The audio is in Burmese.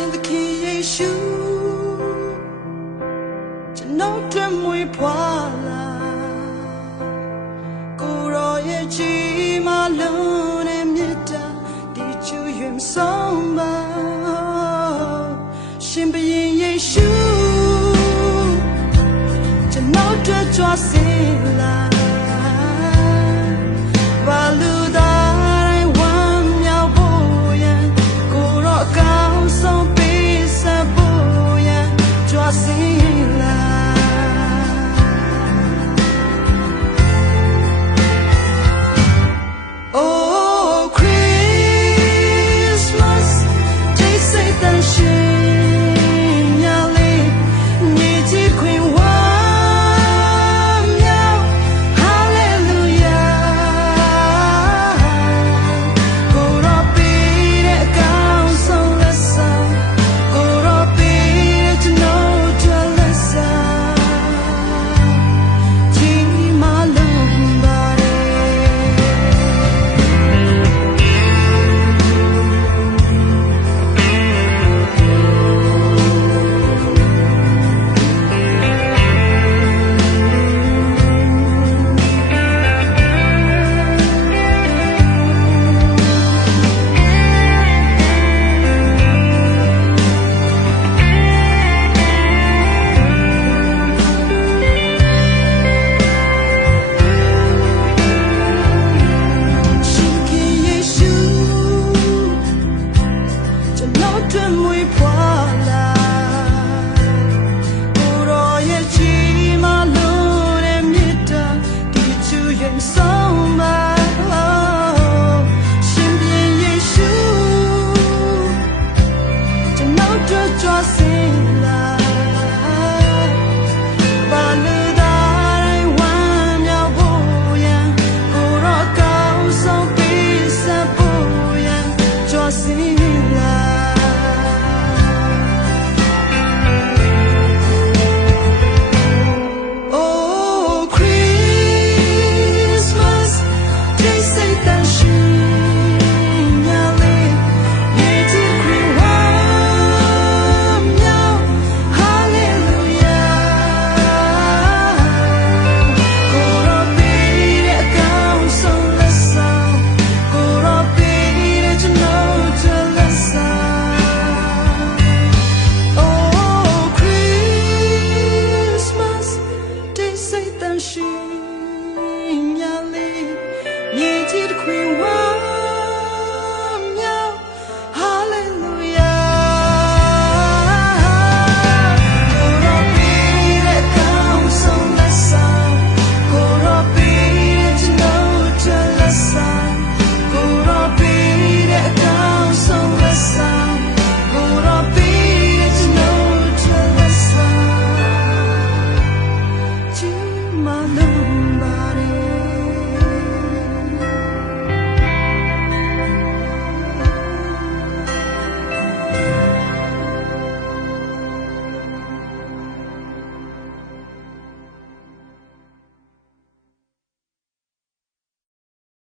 ရှင်သခင်ယေရှုကျွန်တော်တို့မွေးဖွာလာကိုရောရဲ့ကြီးမလုံးနဲ့မြတ်တာဒီချူရင်ဆုံးပါရှင်ဘရင်ယေရှုကျွန်တော်တို့ကြွားစင်လာ Hallelujah.